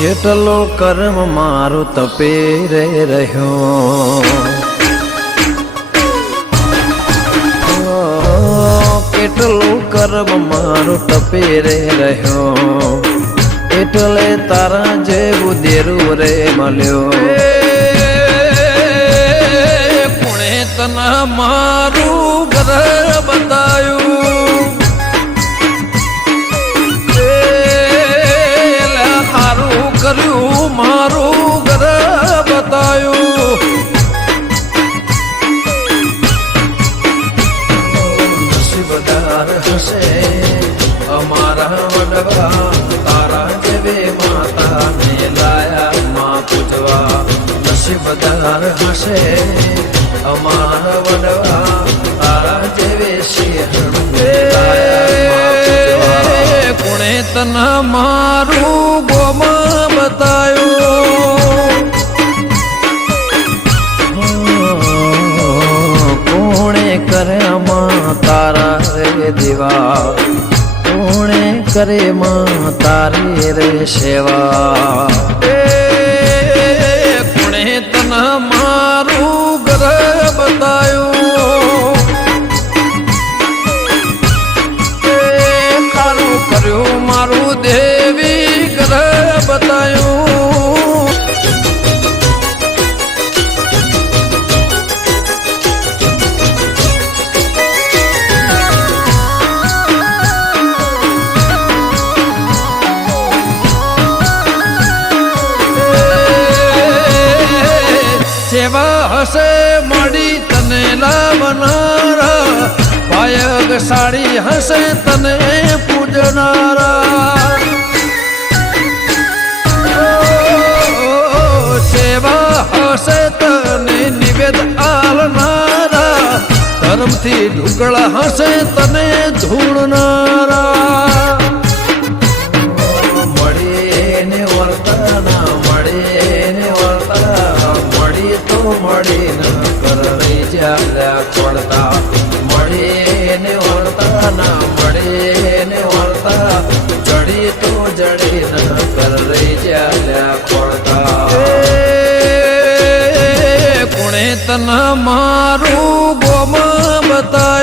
જેટલો કર્મ મારો તપે રે રહ્યો, કેટલો કર્મ મારો તપે રે રહ્યો, એટલે તારા જેવું દેરું રે મળ્યો. કોણે તને મારું ઘર બતાયું, કર્યું મારું ઘર બતાયું. નસીબદાર હશે અમારા વડવા, તારા જેવે માતા ને લાયા માં પૂજવા. નસીબદાર હશે અમારા વડવા, તારા જેવે સિંહણ કોણે તને મારું ગોમાં બતાયું, કોણે કરે માં તારા રે દેવા, કોણે કરે માં તારી રે સેવા. કોણે તને મારું ઘર બતાયું, કર્યું મારું દેવી ઘર બતાયું. સેવા હશે મળી તને લાવનારા, પાયગ સાડી હશે તને પૂજનારા. સેવા હશે તને નિવેદ આલનારા, ધર્મથી ઢુકળા હશે તને ધૂળનારા. મળીને વર્તાના મળીને વર્તા, મળી તો મળી ન કરણી જ્યાં પડતા. મળીને વર્તા ના મળીને વર્તા, જડી તો જડી ન કરણી જ્યાં પડતા. કોણે તને મારું ગોમાં બતાય,